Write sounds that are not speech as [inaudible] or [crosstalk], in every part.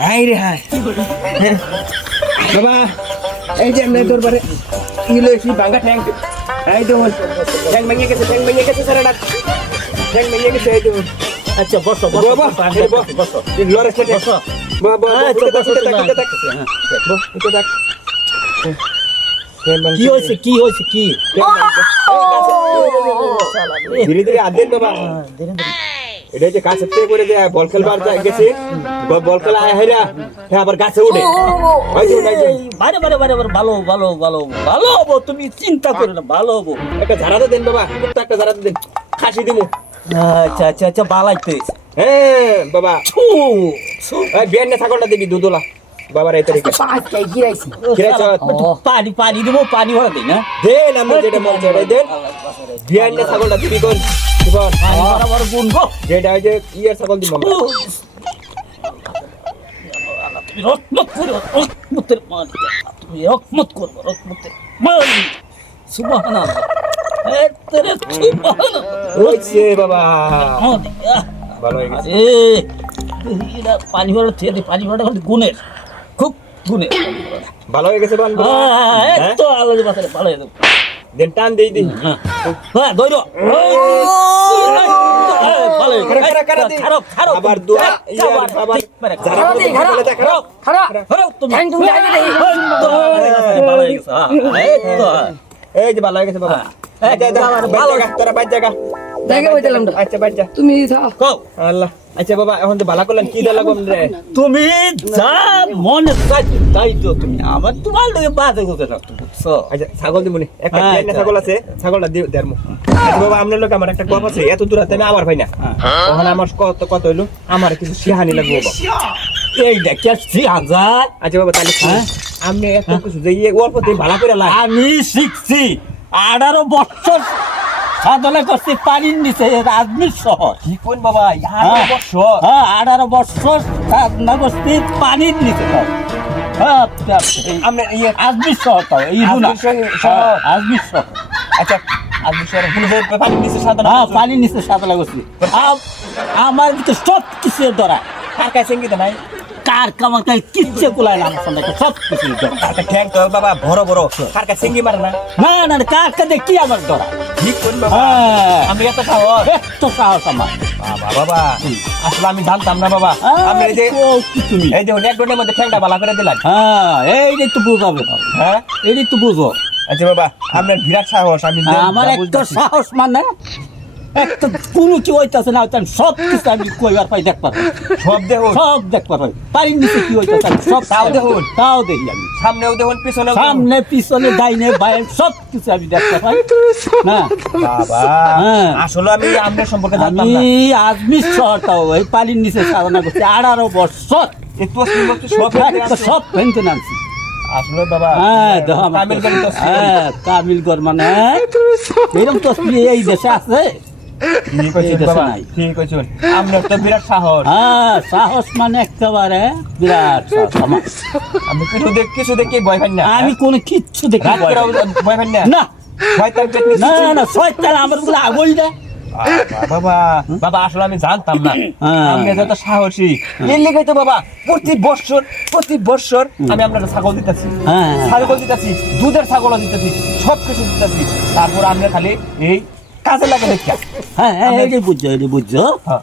High রে high. হ্যাঁ। বাবা এই যে আমরা দরবারে ইলো এসি ভাঙ্গা ট্যাঙ্ক এই দেখুন ট্যাঙ্ক ভেঙে গেছে ট্যাঙ্ক ভেঙে গেছে স্যার ট্যাঙ্ক ভেঙে গেছে এই দেখুন আচ্ছা বসো বস বস লরেস কে বসো বাবা আচ্ছা, বসো বস, উঠে থাক কি হয়েছে কি হয়েছে কি? ধীরে ধীরে আদেন বাবা। এটা হচ্ছে গাছের থেকে করে দেয়া বল খেলবার যা গেছে। বল খেলা আয় হাইরা হ্যাঁ আবার গাছে উঠে। যে, বারে বারে বারে বারে ভালো ভালো ভালো ভালো হব তুমি চিন্তা করো না ভালো হব। একটা ঝাড়াতে দেন বাবা একটা একটা ঝাড়াতে দেন খাসি দিমু। আচ্ছা আচ্ছা আচ্ছা বালাইতে। হ্যাঁ বাবা। এই বিয়ান না ছাগলটা দিবি দুধলা বাবার এই তারিখে। কিরাইছ? পানি পানি দেবো পানি ভরা দিই না। দেন আমরা যেটা মন চাই দেন। বিয়ান না ছাগলটা দিবি কোন ভরা গুণ গো। যেটা যে ইয়ার ছাগল দিব আমরা তুমি রহমত করো তুমি রহমত করব রহমতের মালিক। সুবহানাল্লাহ। তেরে সুবহানাল্লাহ। ওইছে বাবা। ভালো হয়ে গেছে। পানি ভরা থেকে পানি ভরা গুণের খুব গুণের ভালো হয়ে গেছে আলাদা ভালো হয়ে যাবে দেন টান দেই দিন হ্যাঁ ধৈর্য আবার দোয়া, ইয়ার যারা বলে খারাপ। খারাপ তুমি ঠ্যাং। ভালো হয়ে গেছে এই তো। এই যে ভালো হয়ে গেছে বাবা আচ্ছা, বাবার বাইর ভালো। জায়গা, তোরা বাইর জায়গা। জায়গা বইতালাম আচ্ছা বাইর যা। তুমি যাও কও, আল্লাহ আচ্ছা বাবা এখন তো ভালো করলেন কি দেওয়া লাগবে রে তুমি যা মনে চাইছো তাই তো তুমি। আমার তোমার লোকে বাজে করতে থাকতো বুঝছ? আচ্ছা ছাগল দিমুনি একটা হ্যাঁ, কেন আচ্ছা। ছাগল আছে ছাগলটা দেরমু আচ্ছা বাবা আপনার লোক আমার একটা গপ আছে এত দূর আমি আমার ভাই না। ওখানে আমার কত কত হইল? আমার কিছু সিহানি লাগবে বাবা। এই দেখি হাজার। আচ্ছা বাবা তাহলে হ্যাঁ? আপনি এত কিছু যে ইয়ে অল্পতে ভালো করে লাগ আমি শিখছি আঠারো বছর সাধনা করছি পানির নিচে রাজনীর শহর। কি কোন বাবা ইহার হ্যাঁ। বছর হ্যাঁ আঠারো বছর সাধনা করছি পানির নিচে। হ্যাঁ। আজমির শহর তাও এই আজমির শহর? হ্যাঁ, শহর। আচ্ছা পানির নিচে সাধনা করছি। আমার সব কিছু ধরা। কার কাছে নাই কার কামার কাছে কিচ্ছে কুলায় না আমার সব কিছু ঠ্যাং তো বাবা বড় বড়। কার কাছে সঙ্গী মারে না? না না কার কাছে কি আমার ধরা কি কোন বাবা। হ্যাঁ। আমি এত সাহস। একটু সাহস আমার। বাবা বাবা। আসলে আমি জানতাম না বাবা। আপনি এই যে এই যে এক ঘণ্টার মধ্যে ঠ্যাংটা ভালো করে দিলেন। হ্যাঁ তো বুঝাবে হ্যাঁ? তো বুঝো। আচ্ছা বাবা আপনার বিরাট সাহস আমি আমার যা একটা সাহস মানে একটা কোনো কি হইতাছে না হইতাছে সব কিছু আমি কইবার পাই দেখবার সব দেখুন। সব দেখবার পাই। পারির নিচে কি হইতাছে আমি সব তাও দেখুন। তাও দেখি আমি। সামনেও দেখুন দেখুন। সামনে পিছনে ডাইনে বাইরে সব কিছু আমি দেখতে পাই। না? বাবা হ্যাঁ। আসলে আমি আপনার সম্পর্কে জানতাম আমি না আজমির শহরটাও এই পানির নিচে সাধনা করছি আঠারো বছর। একটু সব সব ভেঙে নামছি। আসলে বাবা হ্যাঁ তামিল গাড়ি তো হ্যাঁ তামিলগড় মানে এরকম তো এই দেশে আছে? হ্যাঁ মানে। [laughs] আমি আমি কোনো কিচ্ছু দেখি না। বাবা আসলে আমি জানতাম না। হ্যাঁ। যত সাহসী। এর লেগে তো বাবা প্রতি বছর প্রতি বছর আমি আপনার ছাগল দিতেছি। হ্যাঁ। ছাগল দিতেছি দুধের ছাগল দিতেছি সব কিছু দিতেছি। তারপর আমরা খালি এই কাজে লাগে দেখা হ্যাঁ হ্যাঁ এইটাই বুঝছ এইটাই বুঝছ।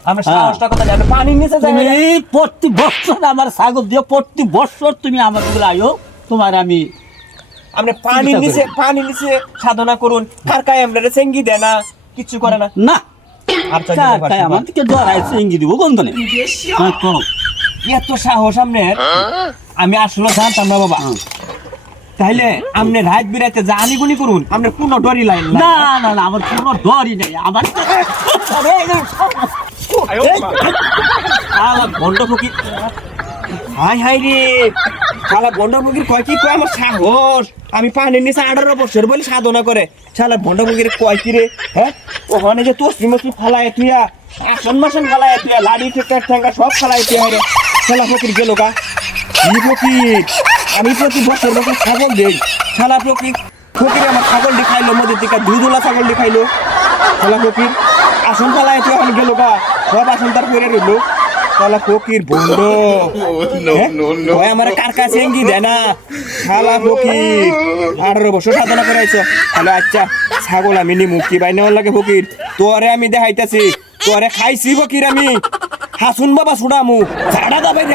আমরা হ্যাঁ। সাহসটা কথা জানি পানির নিচে যাই। তুমি প্রতি বছর আমার ছাগল দিও প্রতি বছর তুমি আমারগুলো আয়ো তোমার আমি আপনি পানির নিচে পানির নিচে সাধনা করুন। কার কায় আপনারা চেঙ্গি দেয় না কিচ্ছু করে না। না। ইঙ্গি দিব গন্ধ নেই। এত সাহস আপনার আমি আসলে জানতাম না বাবা। তাইলে আপনি রাত বিরাতে যা আনিগুনি করুন আপনার কোনো ডরি লাইন না না না আমার কোনো ডরই নেই আমার গন্ড ফকির। হাই হাই রে। শালা গন্ড ফকির কয় কি? কয় আমার সাহস? আমি পানির নিচে আঠারো বছর বলে সাধনা করে। শালা গন্ড ফকির কয় কি রে? হ্যাঁ? ওখানে যে তসরি মসরি ফালায় তুইয়া আসন মাসন ফালায় তুইয়া লাড়ি ঠেকা ঠেঙ্গা সব ফালায় তুই রে। শালা ফকির গেল গা। কি ফকির? আমি প্রতি বছর বছর ছাগল দেই। শালা ফকির ফকির আমার ছাগল দেখাইলো মধ্যে থেকে দুধুলা ছাগল দেখাইলো। শালা ফকির আসন ফালায় তুই এখন গেল গা। সব আসন তার পরে রইল। শালা ফকির বন্ধ। হ্যাঁ? ওই আমার কার কাছে এঙ্গি দেয় না? শালা ফকির আঠারো বছর সাধনা করাইছ তাহলে আচ্ছা ছাগল আমি নি মুক্তি পাই নেওয়ার লাগে ফকির? তোরে আমি দেখাইতাছি তোরে খাইছি ফকির আমি। হাসুন বাবা শুনামু ঝাড়া দাবাই